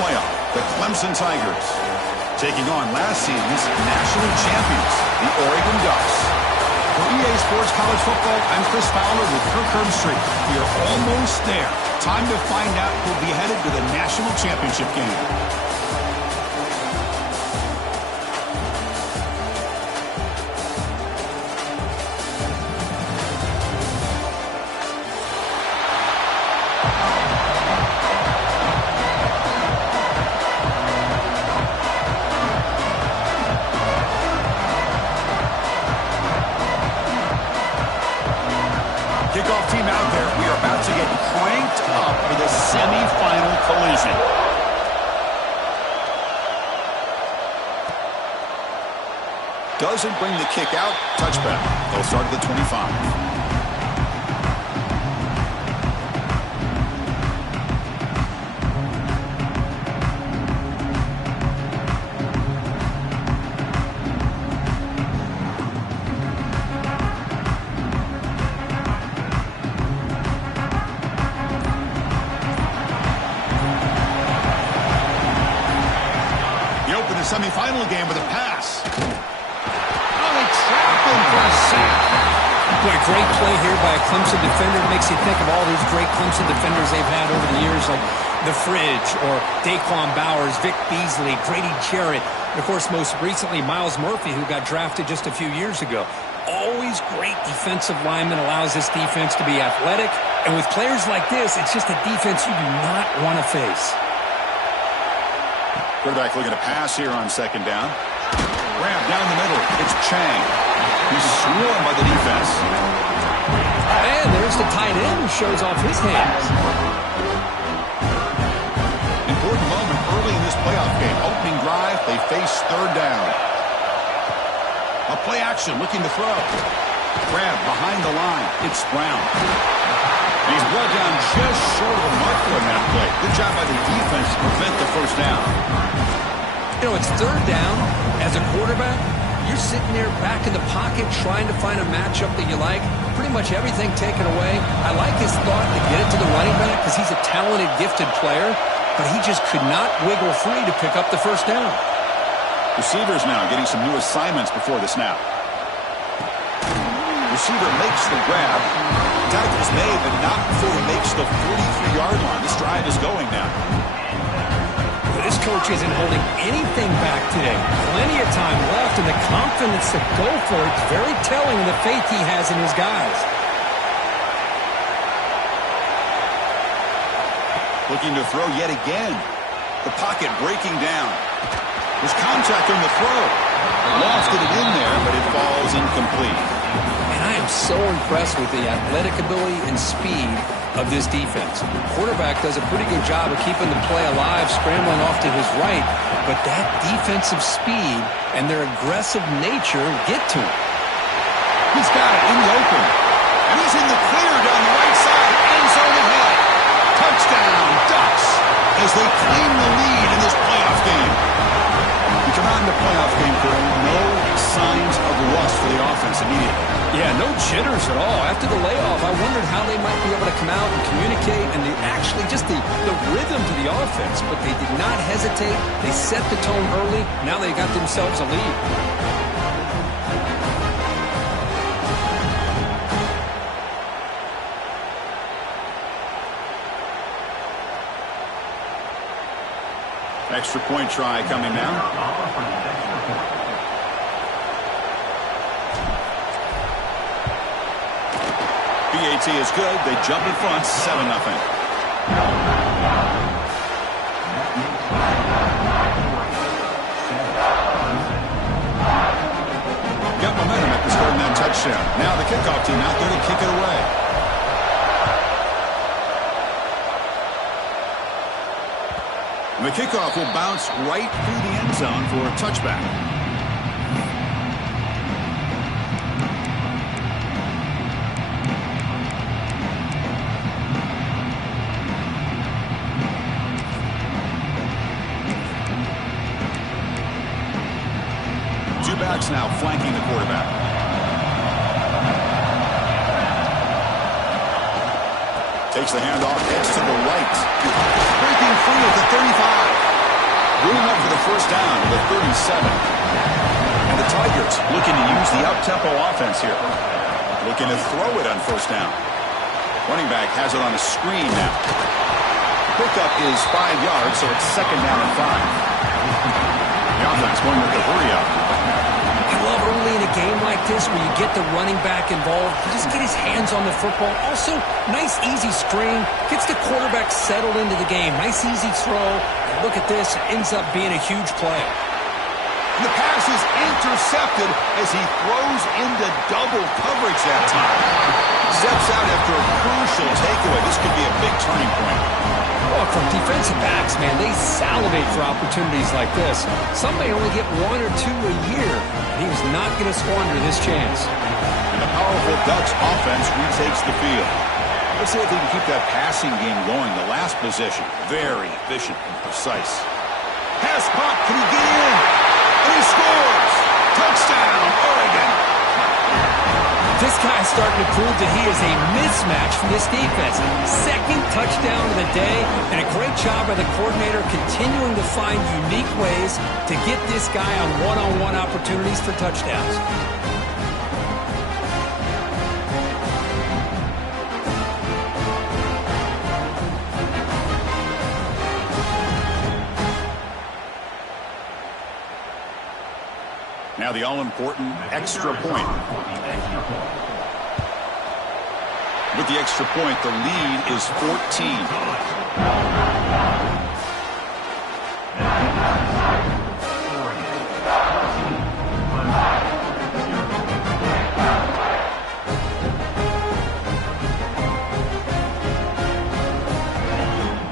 playoff, the Clemson Tigers, taking on last season's national champions, the Oregon Ducks. For EA Sports College Football, I'm Chris Fowler with Kirk Herbstreit. We are almost there. Time to find out who'll be headed to the national championship game. Kickoff team out there. We are about to get cranked up for the semifinal collision. Doesn't bring the kick out. Touchback. They'll start at the 25. Semi-final game with a pass. Oh, they trapped him for a sack. Boy, great play here by a Clemson defender. Makes you think of all these great Clemson defenders they've had over the years, like The Fridge or Daquan Bowers, Vic Beasley, Grady Jarrett, and of course, most recently, Myles Murphy, who got drafted just a few years ago. Always great defensive lineman, allows this defense to be athletic. And with players like this, it's just a defense you do not want to face. Quarterback looking to pass here on second down. Grab down the middle. It's Chang. He's swarmed by the defense. And there's the tight end who shows off his hands. Important moment early in this playoff game. Opening drive, they face third down. A play action looking to throw. Grab behind the line. It's Brown. And he's brought down just short of the marker on that play. Good job by the defense to prevent the first down. You know, it's third down. As a quarterback, you're sitting there back in the pocket trying to find a matchup that you like. Pretty much everything taken away. I like his thought to get it to the running back because he's a talented, gifted player, but he just could not wiggle free to pick up the first down. Receivers now getting some new assignments before the snap. Receiver makes the grab. Tackle's made, but not before he makes the 43-yard line. This drive is going now. This coach isn't holding anything back today. Plenty of time left, and the confidence to go for it is very telling of the faith he has in his guys. Looking to throw yet again. The pocket breaking down. There's contact on the throw. Lofted it in there, but it falls incomplete. And I am so impressed with the athletic ability and speed of this defense. The quarterback does a pretty good job of keeping the play alive, scrambling off to his right, but that defensive speed and their aggressive nature get to him. He's got it in the open. And he's in the clear down the right side. End zone ahead. Touchdown, Ducks, as they claim the lead in this playoff game. You come out in the playoff game, Phil, no signs of rust for the offense immediately. Yeah, no jitters at all. After the layoff, I wondered how they might be able to come out and communicate and just the rhythm to the offense. But they did not hesitate. They set the tone early. Now they got themselves a lead. Extra point try coming now. BAT is good. They jump in front, 7-0. Got momentum after scoring that touchdown. Now the kickoff team out there to kick it away. And the kickoff will bounce right through the end zone for a touchback. Two backs now flanking the quarterback. Takes the handoff, heads to the right. Breaking free at the 35. first down to the 37. And the Tigers looking to use the up-tempo offense here. Looking to throw it on first down. Running back has it on a screen now. Pickup is 5 yards, so it's second down and 5. The offense going with the hurry up. I love early in a game like this where you get the running back involved. You just get his hands on the football. Also, nice easy screen. Gets the quarterback settled into the game. Nice easy throw. And look at this. It ends up being a huge play. The pass is intercepted as he throws into double coverage that time. Steps out after a crucial takeaway. This could be a big turning point. Well, from defensive backs, man, they salivate for opportunities like this. Some may only get 1 or 2 a year. He was not going to squander this chance. And the powerful Ducks offense retakes the field. Let's see if they can keep that passing game going. The last possession, very efficient and precise. Pass pop, can he get in? And he scores! Touchdown, Oregon! This guy is starting to prove that he is a mismatch for this defense. Second touchdown of the day, and a great job by the coordinator continuing to find unique ways to get this guy on one-on-one opportunities for touchdowns. Now the all-important extra point. With the extra point, the lead is 14.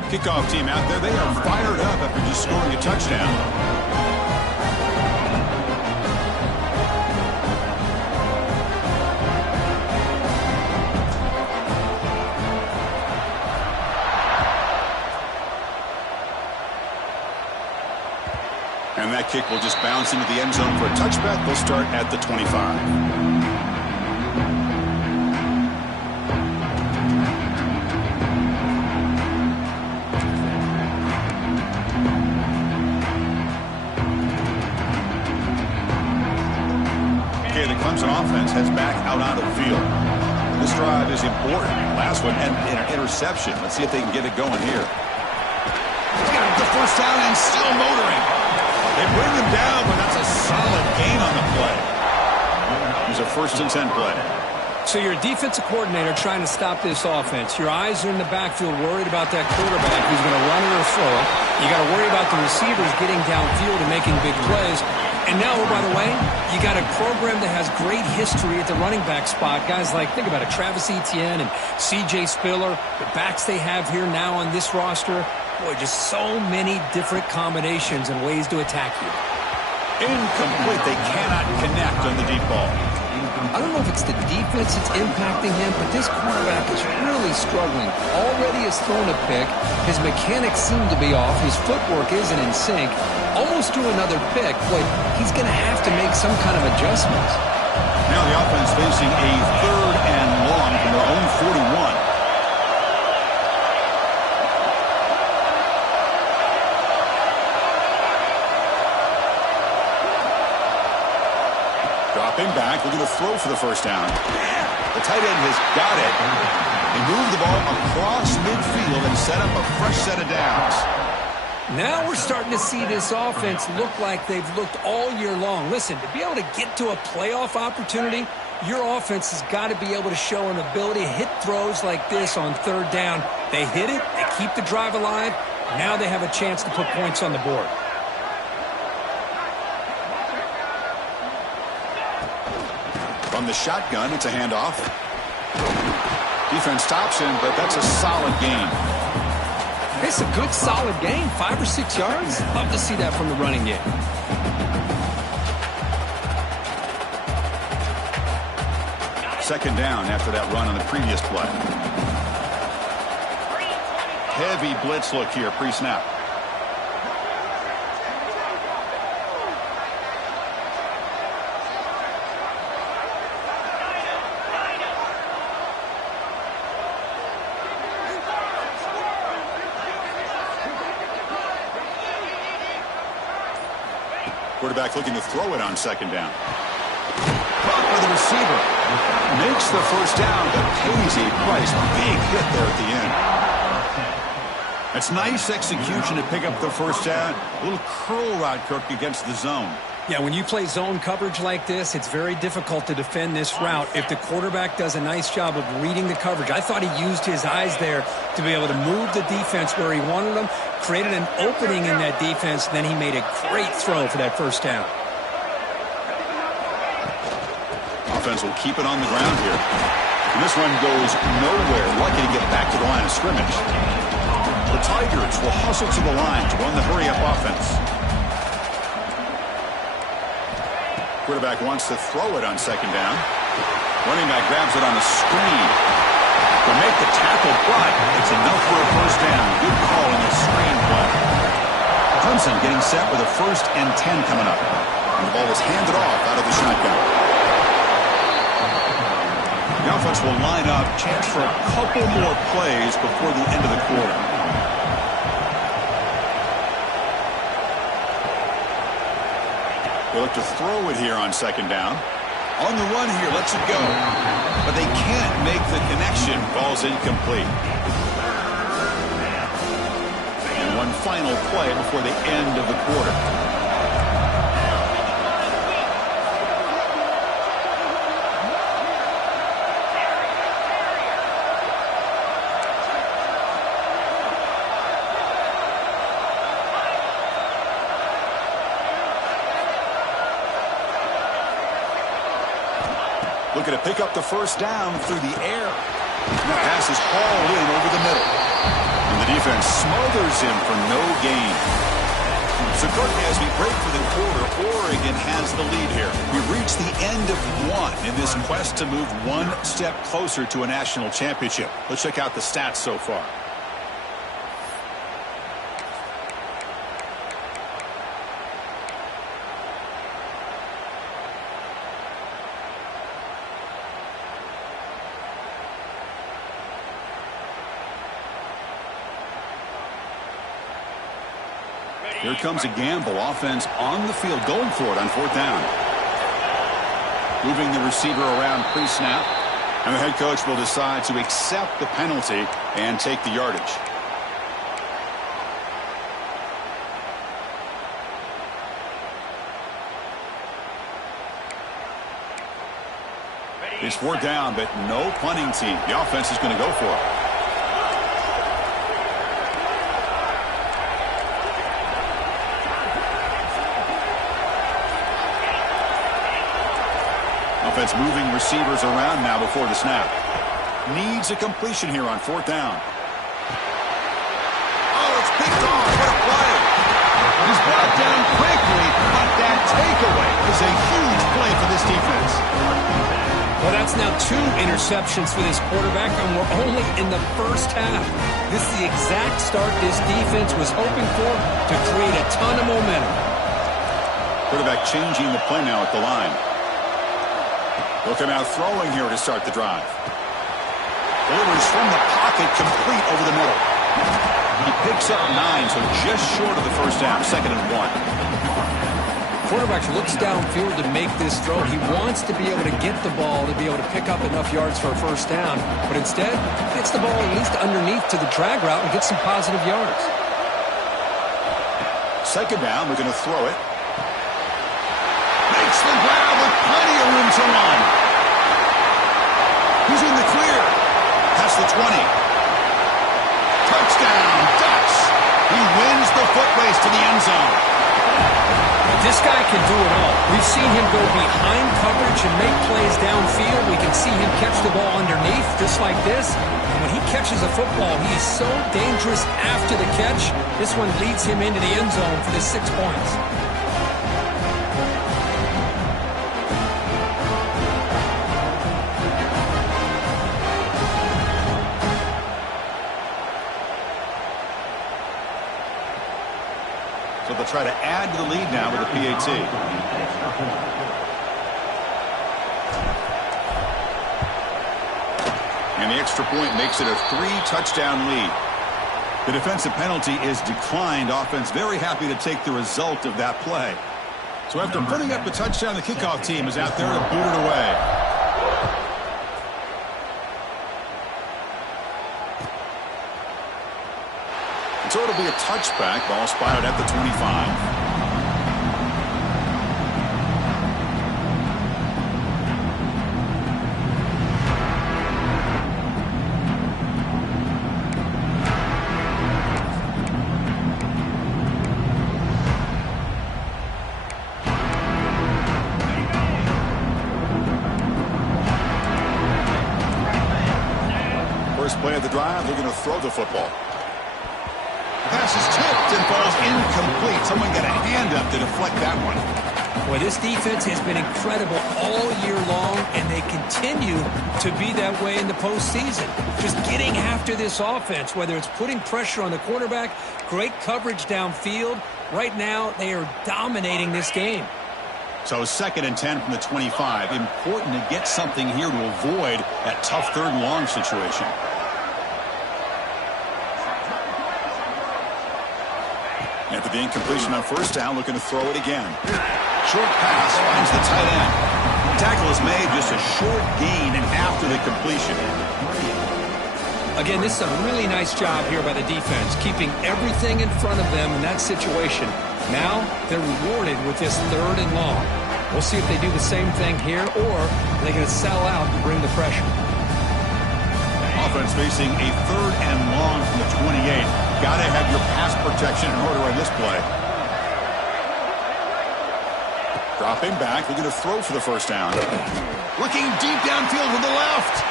Kickoff team out there, they are fired up after just scoring a touchdown. And that kick will just bounce into the end zone for a touchback. They'll start at the 25. Okay, the Clemson offense heads back out onto the field. This drive is important. Last one, and an interception. Let's see if they can get it going here. He's got the first down and still motoring. They bring him down, but that's a solid gain on the play. It was a 1st and 10 play. So you're a defensive coordinator trying to stop this offense. Your eyes are in the backfield worried about that quarterback who's going to run it or throw it. You got to worry about the receivers getting downfield and making big plays. And now, oh, by the way, you got a program that has great history at the running back spot. Guys like, think about it, Travis Etienne and C.J. Spiller, the backs they have here now on this roster. Boy, just so many different combinations and ways to attack you. Incomplete. They cannot connect on the deep ball. I don't know if it's the defense that's impacting him, but this quarterback is really struggling. Already has thrown a pick. His mechanics seem to be off. His footwork isn't in sync. Almost drew another pick. Boy, he's going to have to make some kind of adjustments. Now the offense facing a 3rd and long from their own 41. Dropping back, looking to throw for the first down. The tight end has got it. They move the ball across midfield and set up a fresh set of downs. Now we're starting to see this offense look like they've looked all year long. Listen, to be able to get to a playoff opportunity, your offense has got to be able to show an ability to hit throws like this on 3rd down. They hit it, they keep the drive alive. Now they have a chance to put points on the board. From the shotgun, it's a handoff. Defense stops him, but that's a solid gain. It's a good, solid gain. 5 or 6 yards. Love to see that from the running game. Second down after that run on the previous play. Heavy blitz look here, pre-snap. Quarterback looking to throw it on second down. Caught by the receiver. Makes the first down, but pays a price. Big hit there at the end. That's nice execution to pick up the first down. A little curl route, Kirk, against the zone. Yeah, when you play zone coverage like this, it's very difficult to defend this route if the quarterback does a nice job of reading the coverage. I thought he used his eyes there to be able to move the defense where he wanted them, created an opening in that defense, then he made a great throw for that first down. Offense will keep it on the ground here. And this run goes nowhere. Lucky to get back to the line of scrimmage. The Tigers will hustle to the line to run the hurry-up offense. Quarterback wants to throw it on second down. Running back grabs it on the screen. To make the tackle, but it's enough for a first down. Good call in the screen play. Clemson getting set with a 1st and 10 coming up. And the ball is handed off out of the shotgun. The offense will line up. Chance for a couple more plays before the end of the quarter. They look to throw it here on second down. On the run here, lets it go. But they can't make the connection. Ball's incomplete. And one final play before the end of the quarter. Looking to pick up the first down through the air. And that pass is hauled in over the middle. And the defense smothers him for no gain. So, Kirk, as we break for the quarter, Oregon has the lead here. We've reached the end of one in this quest to move one step closer to a national championship. Let's check out the stats so far. Here comes a gamble. Offense on the field, going for it on 4th down. Moving the receiver around pre-snap. And the head coach will decide to accept the penalty and take the yardage. It's 4th down, but no punting team. The offense is going to go for it. Offense moving receivers around now before the snap. Needs a completion here on 4th down. Oh, it's picked off. What a play. He's brought down quickly, but that takeaway is a huge play for this defense. Well, that's now 2 interceptions for this quarterback, and we're only in the first half. This is the exact start this defense was hoping for to create a ton of momentum. Quarterback changing the play now at the line. They'll come out throwing here to start the drive. Delivers from the pocket, complete over the middle. He picks up 9, so just short of the first down, 2nd and 1. Quarterback looks downfield to make this throw. He wants to be able to get the ball to be able to pick up enough yards for a first down, but instead gets the ball at least underneath to the drag route and gets some positive yards. 2nd down, we're going to throw it. Makes the grab with plenty of room to run. He's in the clear. Past the 20. Touchdown, Ducks. He wins the foot race to the end zone. This guy can do it all. We've seen him go behind coverage and make plays downfield. We can see him catch the ball underneath, just like this. And when he catches a football, he is so dangerous after the catch. This one leads him into the end zone for the 6 points. So they'll try to add to the lead now with a PAT. And the extra point makes it a 3-touchdown lead. The defensive penalty is declined. Offense very happy to take the result of that play. So after putting up the touchdown, the kickoff team is out there to boot it away. So it'll be a touchback. Ball spotted at the 25. First play of the drive, they're going to throw the football. Pass is tipped and falls incomplete. Someone got a hand up to deflect that one. Boy, this defense has been incredible all year long, and they continue to be that way in the postseason. Just getting after this offense, whether it's putting pressure on the quarterback, great coverage downfield. Right now, they are dominating this game. So 2nd and 10 from the 25. Important to get something here to avoid that tough 3rd and long situation. After the incompletion on first down, looking to throw it again. Short pass finds the tight end. The tackle is made, just a short gain and after the completion. Again, this is a really nice job here by the defense, keeping everything in front of them in that situation. Now they're rewarded with this 3rd and long. We'll see if they do the same thing here, or they're going to sell out and bring the pressure. Offense facing a 3rd and long from the 28. Got to have your pass protection in order on this play. Dropping back. They're going to throw for the first down. Looking deep downfield to the left.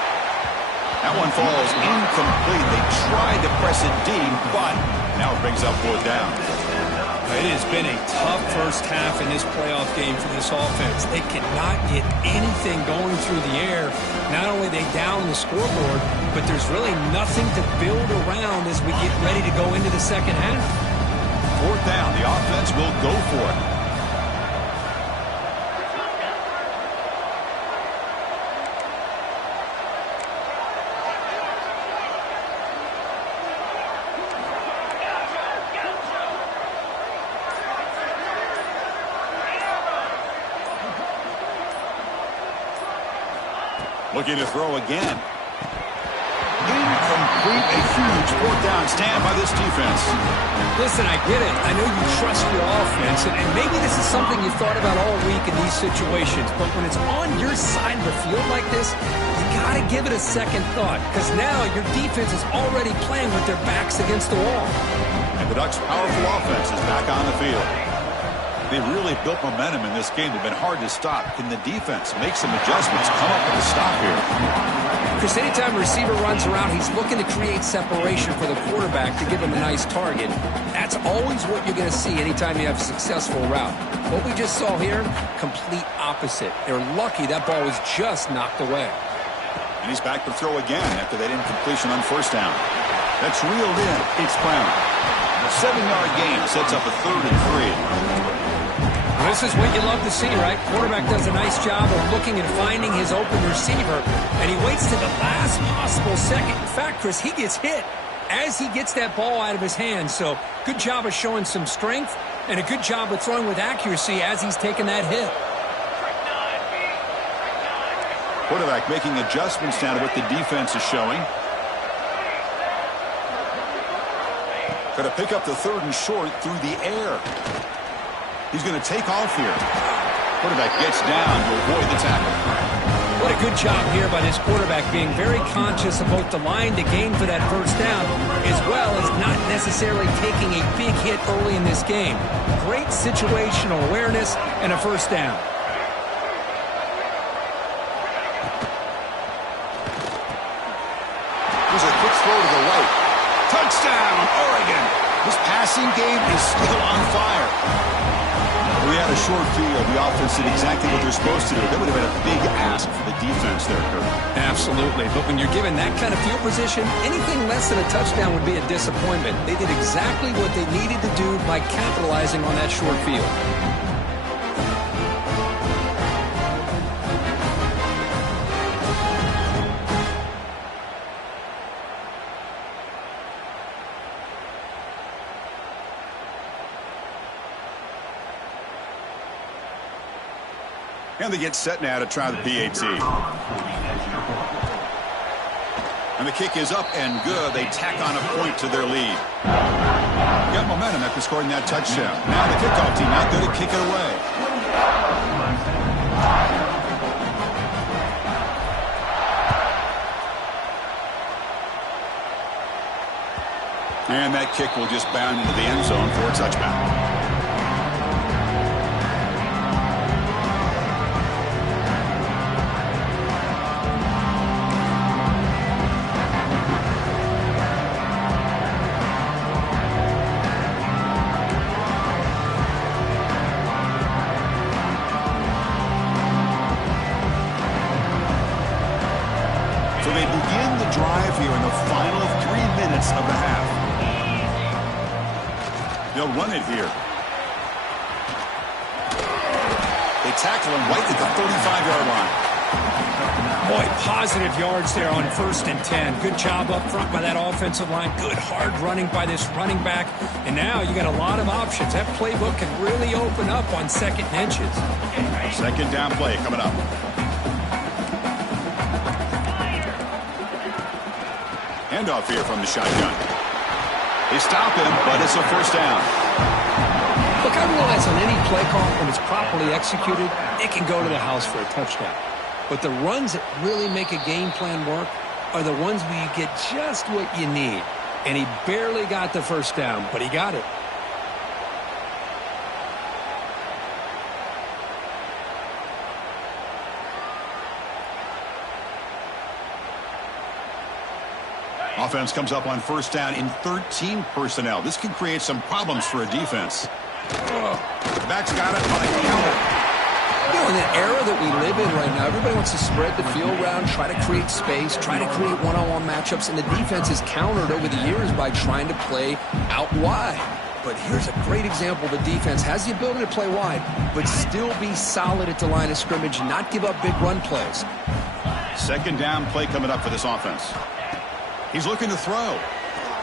That one falls incomplete. They tried to press it deep, but now it brings up 4th down. It has been a tough first half in this playoff game for this offense. They cannot get anything going through the air. Not only are they down the scoreboard, but there's really nothing to build around as we get ready to go into the second half. 4th down. The offense will go for it. Looking to throw again. Incomplete. A huge 4th down stand by this defense. Listen, I get it. I know you trust your offense, and maybe this is something you thought about all week in these situations, but when it's on your side of the field like this, you got to give it a second thought, because now your defense is already playing with their backs against the wall. And the Ducks' powerful offense is back on the field. They've really built momentum in this game. They've been hard to stop. Can the defense make some adjustments, come up with a stop here? Chris, anytime a receiver runs around, he's looking to create separation for the quarterback to give him a nice target. That's always what you're going to see anytime you have a successful route. What we just saw here, complete opposite. They're lucky that ball was just knocked away. And he's back to throw again after that incompletion on first down. That's reeled in. It's Brown. A 7-yard gain sets up a 3rd and 3. This is what you love to see, right? Quarterback does a nice job of looking and finding his open receiver, and he waits to the last possible second. In fact, Chris, he gets hit as he gets that ball out of his hands. So good job of showing some strength and a good job of throwing with accuracy as he's taking that hit. Quarterback making adjustments now to what the defense is showing. Going to pick up the 3rd and short through the air. He's going to take off here. Quarterback gets down to avoid the tackle. What a good job here by this quarterback, being very conscious of both the line to gain for that first down, as well as not necessarily taking a big hit early in this game. Great situational awareness and a first down. Here's a quick throw to the right. Touchdown, Oregon. This passing game is still on fire. We had a short field. The offense did exactly what they're supposed to do. That would have been a big ask for the defense there, Kurt. Absolutely. But when you're given that kind of field position, anything less than a touchdown would be a disappointment. They did exactly what they needed to do by capitalizing on that short field. And they get set now to try the PAT. And the kick is up and good. They tack on a point to their lead. Got momentum after scoring that touchdown. Now the kickoff team out there to kick it away. And that kick will just bound into the end zone for a touchback. So they begin the drive here in the final 3 minutes of the half. They'll run it here. They tackle him right at the 35-yard line. Boy, positive yards there on 1st and 10. Good job up front by that offensive line. Good hard running by this running back. And now you got a lot of options. That playbook can really open up on 2nd and inches. Second down play coming up. Handoff here from the shotgun. They stop him, but it's a 1st down. Look, I realize on any play call, when it's properly executed, it can go to the house for a touchdown. But the runs that really make a game plan work are the ones where you get just what you need. And he barely got the 1st down, but he got it. Offense comes up on 1st down in 13 personnel. This can create some problems for a defense. Back's got it on a counter. You know, in the era that we live in right now, everybody wants to spread the field around, try to create space, try to create one-on-one matchups, and the defense is countered over the years by trying to play out wide. But here's a great example. The defense has the ability to play wide, but still be solid at the line of scrimmage and not give up big run plays. Second down play coming up for this offense. He's looking to throw.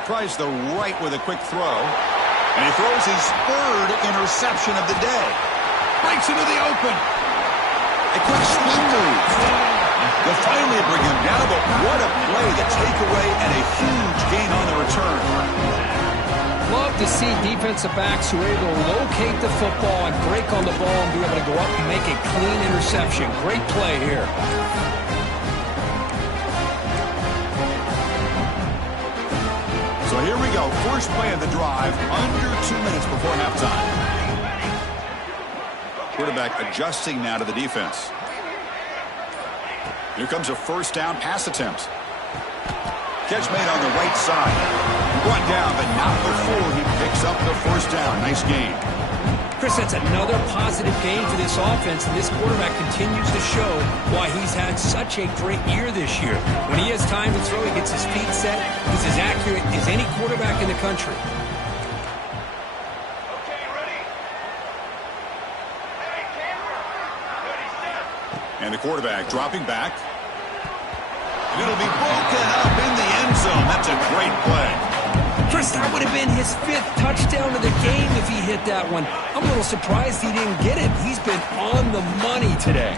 Tries the right with a quick throw. And he throws his 3rd interception of the day. Breaks into the open. A quick swing move. They'll finally bring him down, but what a play. The takeaway and a huge gain on the return. Love to see defensive backs who are able to locate the football and break on the ball and be able to go up and make a clean interception. Great play here. So here we go. First play of the drive, under 2 minutes before halftime. Quarterback adjusting now to the defense. Here comes a 1st down pass attempt. Catch made on the right side. Brought down, but not before he picks up the 1st down. Nice gain. Chris, that's another positive gain for this offense, and this quarterback continues to show why he's had such a great year this year. When he has time to throw, he gets his feet set. He's as accurate as any quarterback in the country. And the quarterback dropping back. And it'll be broken up in the end zone. That's a great play. Chris, that would have been his 5th touchdown of the game if he hit that one. I'm a little surprised he didn't get it. He's been on the money today.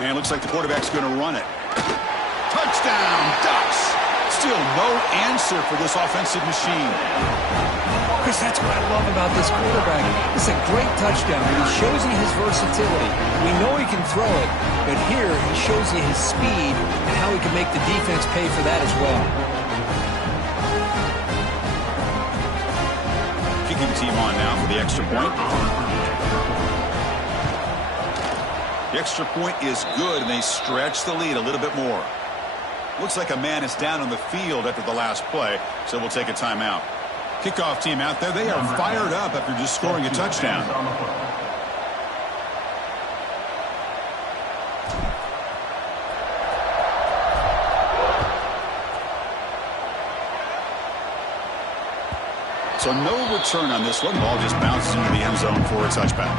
And it looks like the quarterback's going to run it. Touchdown, Ducks. Still no answer for this offensive machine. Chris, that's what I love about this quarterback. It's a great touchdown, and he shows you his versatility. We know he can throw it, but here he shows you his speed and how he can make the defense pay for that as well. Kicking the team on now for the extra point. The extra point is good, and they stretch the lead a little bit more. Looks like a man is down on the field after the last play, so we'll take a timeout. Kickoff team out there, they are fired up after just scoring a touchdown. So no return on this one. Ball just bounces into the end zone for a touchback.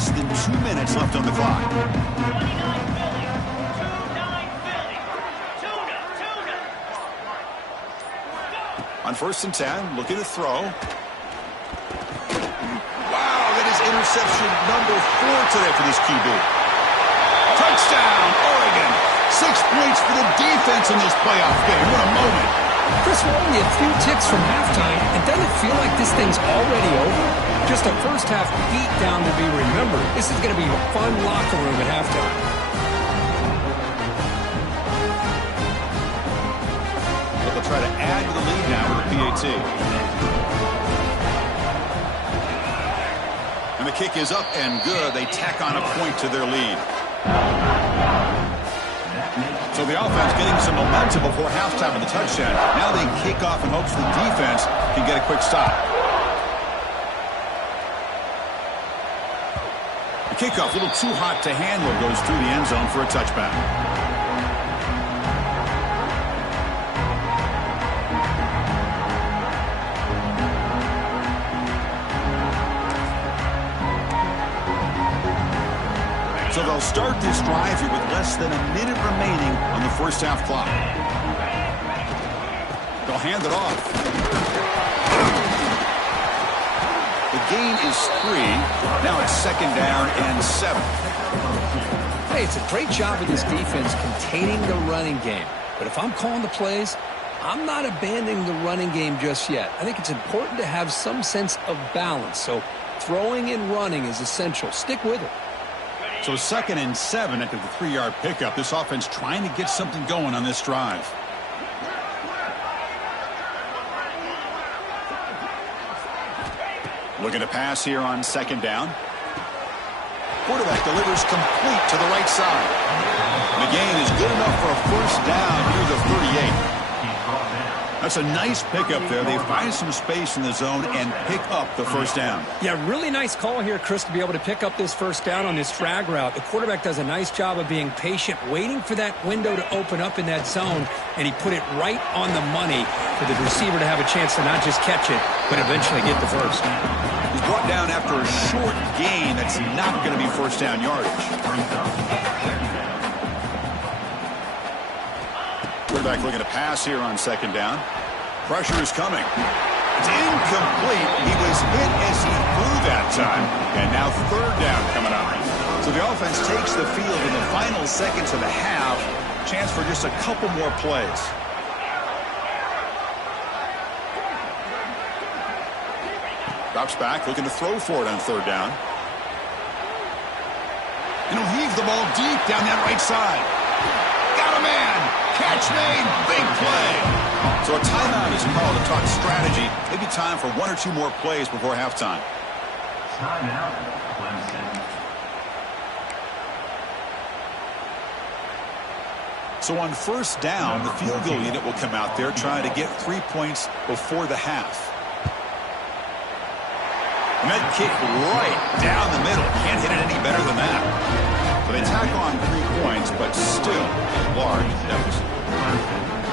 less than 2 minutes left on the clock. On 1st and 10, looking to throw. Wow, that is interception number 4 today for this QB. Touchdown, Oregon. 6 points for the defense in this playoff game. What a moment. Chris, we're only a few ticks from halftime, and doesn't it feel like this thing's already over? Just a first-half beatdown to be remembered. This is going to be a fun locker room at halftime. They'll try to add to the lead now with the PAT. And the kick is up and good. They tack on a point to their lead. So the offense getting some momentum before halftime with the touchdown. Now they kick off in hopes the defense can get a quick stop. The kickoff, a little too hot to handle, goes through the end zone for a touchback. So they'll start this drive here with less than a minute remaining on the first half clock. They'll hand it off. The gain is 3. Now it's 2nd down and 7. Hey, it's a great job of this defense containing the running game. But if I'm calling the plays, I'm not abandoning the running game just yet. I think it's important to have some sense of balance. So throwing and running is essential. Stick with it. So 2nd and 7 after the 3-yard pickup. This offense trying to get something going on this drive. Looking to pass here on 2nd down. Quarterback delivers complete to the right side. The gain is good enough for a first down near the 38. That's a nice pickup there. They find some space in the zone and pick up the first down. Yeah, really nice call here, Chris, to be able to pick up this first down on this drag route. The quarterback does a nice job of being patient, waiting for that window to open up in that zone, and he put it right on the money for the receiver to have a chance to not just catch it, but eventually get the first. He's brought down after a short gain. That's not going to be first down yardage. Quarterback looking to pass here on 2nd down. Pressure is coming. It's incomplete. He was hit as he threw that time. And now 3rd down coming up. So the offense takes the field in the final seconds of the half. Chance for just a couple more plays. Drops back, looking to throw for it on 3rd down. And he'll heave the ball deep down that right side. Got a man. Catch made. Big play. So a timeout is called to talk strategy. Maybe time for 1 or 2 more plays before halftime. Timeout, Clemson. So on 1st down, the field goal unit will come out there trying to get 3 points before the half. And that kick right down the middle. Can't hit it any better than that. So they tack on 3 points, but still a large deficit.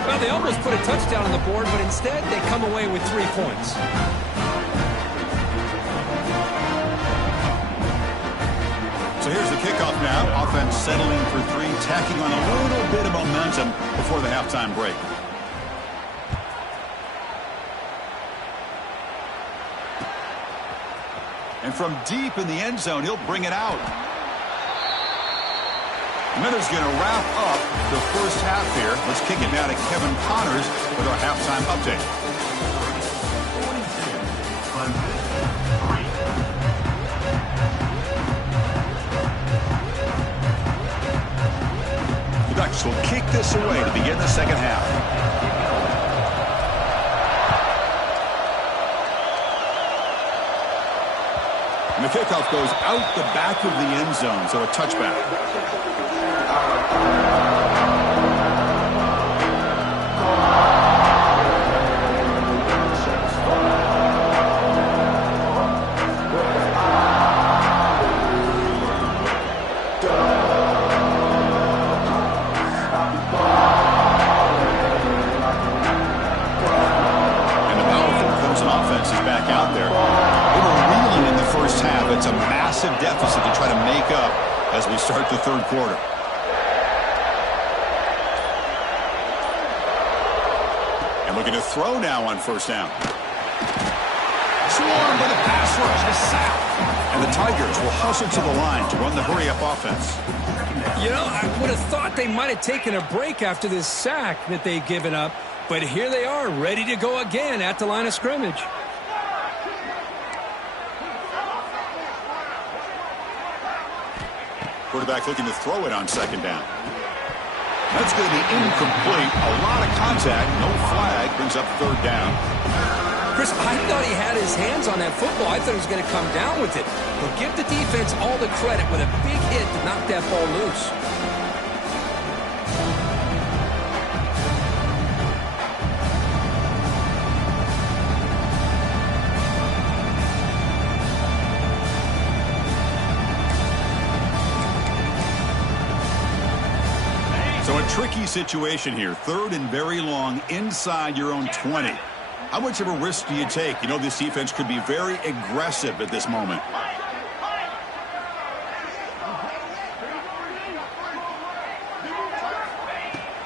Well, they almost put a touchdown on the board, but instead they come away with 3 points. So here's the kickoff now. Offense settling for 3, tacking on a little bit of momentum before the halftime break. And from deep in the end zone, he'll bring it out. Miller's going to wrap up the first half here. Let's kick it now to Kevin Connors with our halftime update. The Ducks will kick this away to begin the second half. And the kickoff goes out the back of the end zone, so a touchback. And the powerful Clemson offense is back out there. They were reeling in the first half. It's a massive deficit to try to make up as we start the third quarter. And looking to throw now on first down. Swarmed by the pass rush, the sack. And the Tigers will hustle to the line to run the hurry-up offense. You know, I would have thought they might have taken a break after this sack that they've given up. But here they are, ready to go again at the line of scrimmage. Quarterback looking to throw it on second down. That's going to be incomplete. A lot of contact. No flag. Brings up third down. Chris, I thought he had his hands on that football. I thought he was going to come down with it. But give the defense all the credit with a big hit to knock that ball loose. So a tricky situation here. Third and very long inside your own 20. How much of a risk do you take? You know this defense could be very aggressive at this moment.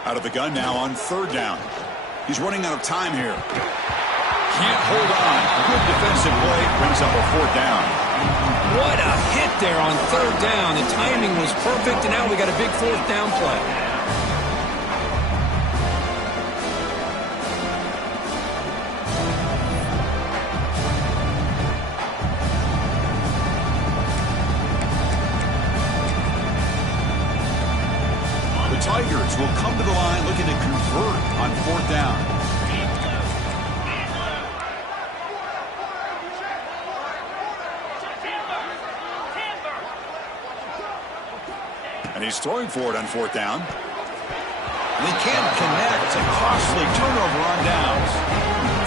Out of the gun now on third down. He's running out of time here. Can't hold on. Good defensive play. Brings up a fourth down. What a hit there on third down. The timing was perfect, and now we got a big fourth down play. Tigers will come to the line looking to convert on fourth down. And he's throwing for it on fourth down. And he can't connect. A costly turnover on downs.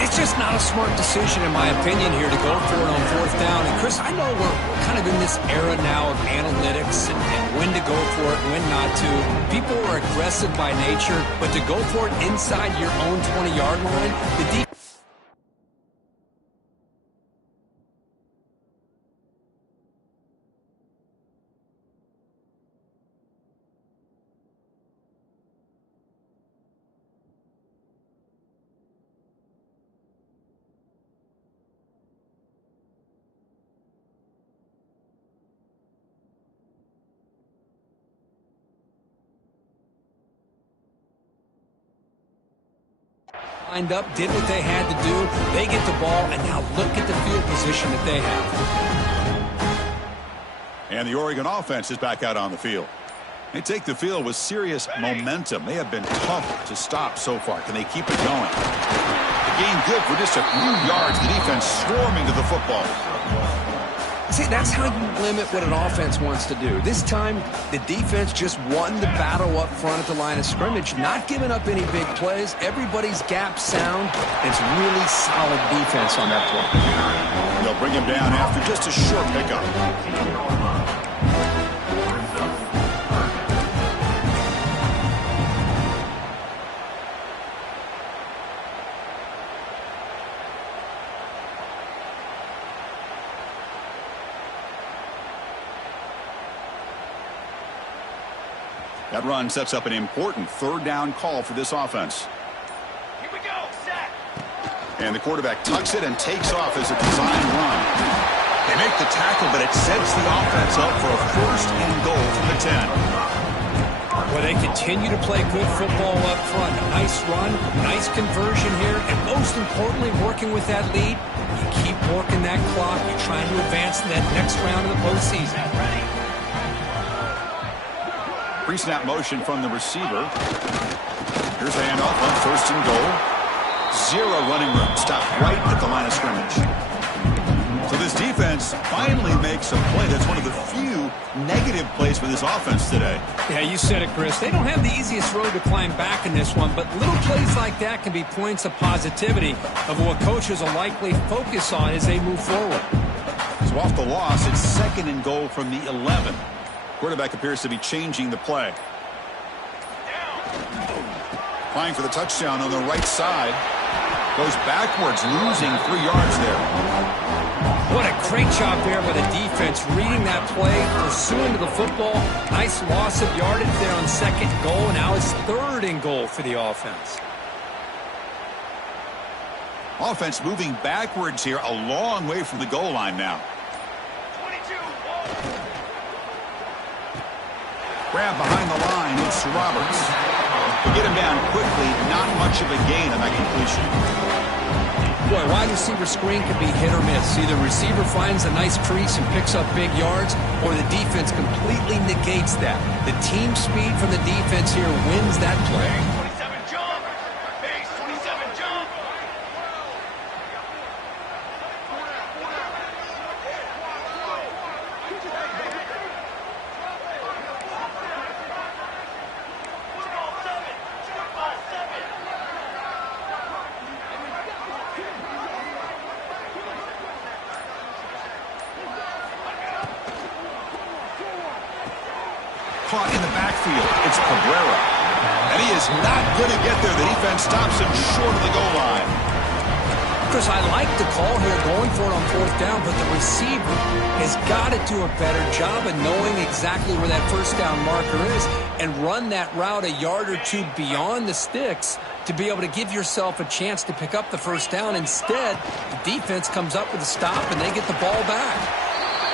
It's just not a smart decision, in my opinion, here to go for it on fourth down. And, Chris, I know we're kind of in this era now of analytics and when to go for it and when not to. People are aggressive by nature, but to go for it inside your own 20-yard line, the defense... lined up, did what they had to do. They get the ball, and now look at the field position that they have. And the Oregon offense is back out on the field. They take the field with serious momentum. They have been tough to stop so far. Can they keep it going? The gain good for just a few yards. The defense swarming to the football. See, that's how you limit what an offense wants to do. This time, the defense just won the battle up front at the line of scrimmage, not giving up any big plays. Everybody's gap sound. It's really solid defense on that play. They'll bring him down after just a short pickup. That run sets up an important third down call for this offense. Here we go, set. And the quarterback tucks it and takes off as a design run. They make the tackle, but it sets the offense up for a first and goal from the 10. Well, they continue to play good football up front. A nice run, nice conversion here, and most importantly, working with that lead, you keep working that clock. You're trying to advance to that next round of the postseason. Ready? Pre-snap motion from the receiver. Here's a handoff on first and goal. Zero running room. Stopped right at the line of scrimmage. So this defense finally makes a play. That's one of the few negative plays for this offense today. Yeah, you said it, Chris. They don't have the easiest road to climb back in this one, but little plays like that can be points of positivity of what coaches will likely focus on as they move forward. So off the loss, it's second and goal from the 11. Quarterback appears to be changing the play. Applying for the touchdown on the right side. Goes backwards, losing 3 yards there. What a great job there by the defense, reading that play, pursuing to the football. Nice loss of yardage there on second goal. Now it's 3rd and goal for the offense. Offense moving backwards here, a long way from the goal line now. 22. Grab behind the line, it's Roberts. To get him down quickly, not much of a gain on that completion. Boy, wide receiver screen can be hit or miss. Either receiver finds a nice crease and picks up big yards, or the defense completely negates that. The team speed from the defense here wins that play. 27 jump. Base 27 jump. Caught in the backfield. It's Cabrera. And he is not going to get there. The defense stops him short of the goal line. Chris, I like the call here going for it on 4th down, but the receiver has got to do a better job of knowing exactly where that 1st down marker is and run that route a yard or 2 beyond the sticks to be able to give yourself a chance to pick up the 1st down. Instead, the defense comes up with a stop and they get the ball back.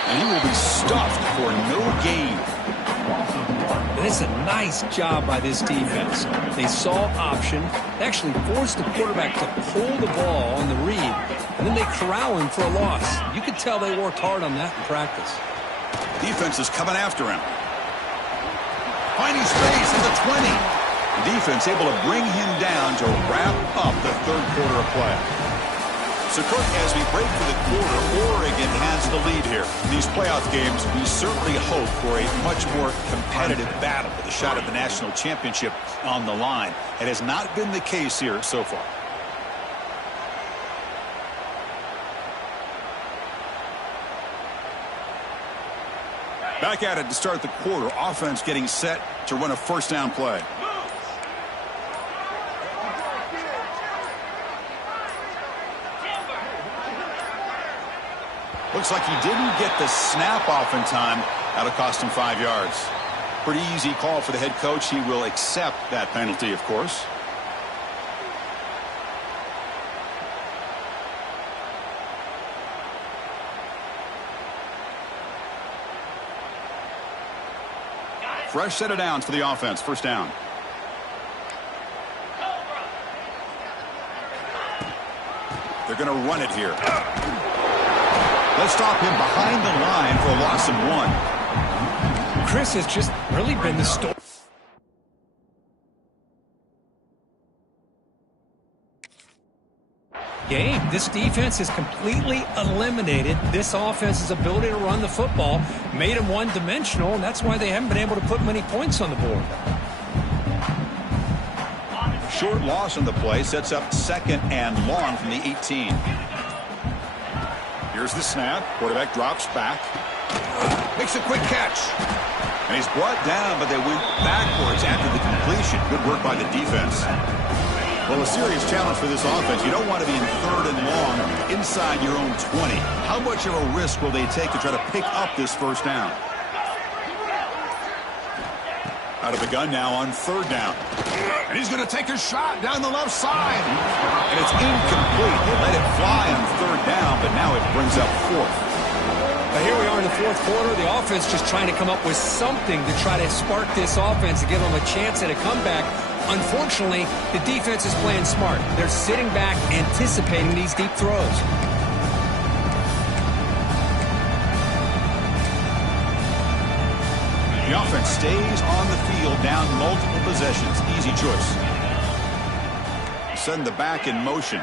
And he will be stuffed for no gain. And it's a nice job by this defense. They saw option, they actually forced the quarterback to pull the ball on the read, and then they corral him for a loss. You could tell they worked hard on that in practice. Defense is coming after him. Finding space at the 20. The defense able to bring him down to wrap up the 3rd quarter of play. So, Kirk, as we break for the quarter, Oregon has the lead here. In these playoff games, we certainly hope for a much more competitive battle with a shot at the national championship on the line. It has not been the case here so far. Back at it to start the quarter. Offense getting set to run a 1st down play. Looks like he didn't get the snap off in time. That'll cost him 5 yards. Pretty easy call for the head coach. He will accept that penalty, of course. Fresh set of downs for the offense. 1st down. They're going to run it here. Let's stop him behind the line for a loss of 1. Chris has just really been the story. Game. This defense has completely eliminated this offense's ability to run the football, made them one-dimensional, and that's why they haven't been able to put many points on the board. Short loss on the play sets up 2nd and long from the 18. Here's the snap. Quarterback drops back. Makes a quick catch. And he's brought down, but they went backwards after the completion. Good work by the defense. Well, a serious challenge for this offense. You don't want to be in 3rd and long inside your own 20. How much of a risk will they take to try to pick up this 1st down? Out of the gun now on 3rd down. And he's going to take a shot down the left side. And it's incomplete. They let it fly on 3rd down, but now it brings up 4th. But here we are in the 4th quarter. The offense just trying to come up with something to try to spark this offense and give them a chance at a comeback. Unfortunately, the defense is playing smart. They're sitting back, anticipating these deep throws. The offense stays on the field, down multiple possessions. Easy choice. Send the back in motion.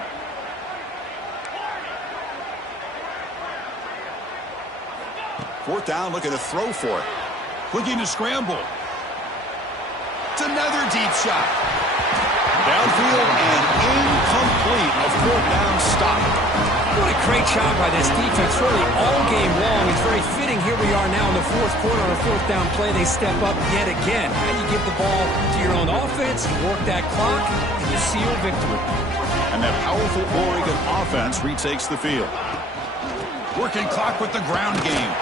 Fourth down, looking to throw for it. Looking to scramble. It's another deep shot. Downfield and incomplete. A 4th down stop. What a great job by this defense, really all game long. It's very fitting. Here we are now in the 4th quarter on a 4th down play. They step up yet again. Now you give the ball to your own offense, you work that clock, and you seal victory. And that powerful Oregon offense retakes the field. Working clock with the ground game.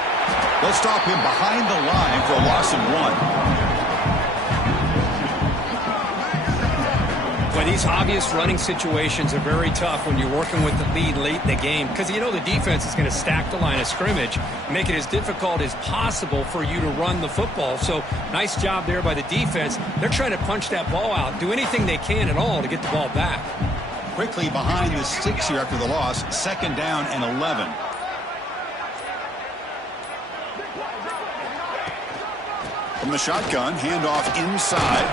They'll stop him behind the line for a loss of 1. Well, these obvious running situations are very tough when you're working with the lead late in the game, because you know the defense is going to stack the line of scrimmage, make it as difficult as possible for you to run the football. So nice job there by the defense. They're trying to punch that ball out, do anything they can at all to get the ball back. Quickly behind the sticks here after the loss. 2nd down and 11. From the shotgun, handoff inside.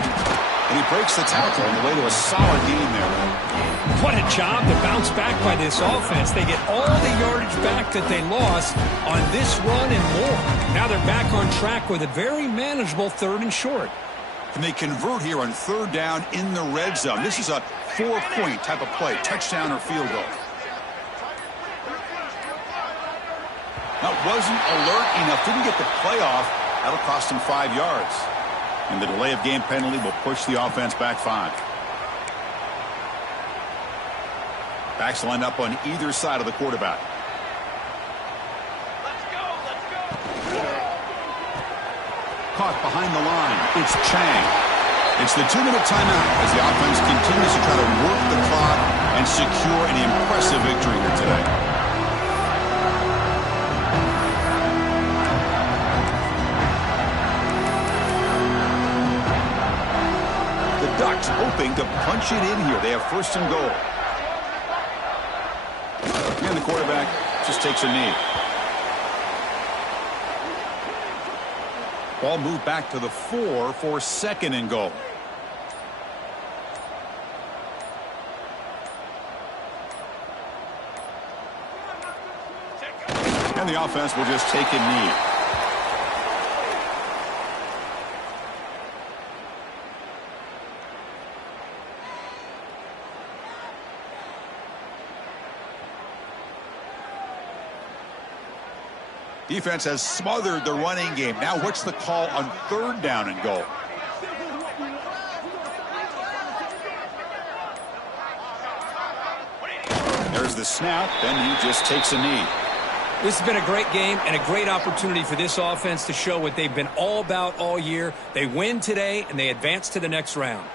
And he breaks the tackle on the way to a solid gain there. What a job to bounce back by this offense. They get all the yardage back that they lost on this run and more. Now they're back on track with a very manageable 3rd and short. And they convert here on 3rd down in the red zone. This is a 4-point type of play, touchdown or field goal. That wasn't alert enough, didn't get the play off. That'll cost him 5 yards. And the delay of game penalty will push the offense back 5. Backs lined up on either side of the quarterback. Let's go, let's go. Caught behind the line. It's Chang. It's the 2-minute timeout as the offense continues to try to work the clock and secure an impressive victory here today. The Ducks hoping to punch it in here. They have 1st and goal. And the quarterback just takes a knee. Ball moved back to the 4 for 2nd and goal. And the offense will just take a knee. Defense has smothered the running game. Now what's the call on 3rd down and goal? There's the snap, then he just takes a knee. This has been a great game and a great opportunity for this offense to show what they've been all about all year. They win today and they advance to the next round.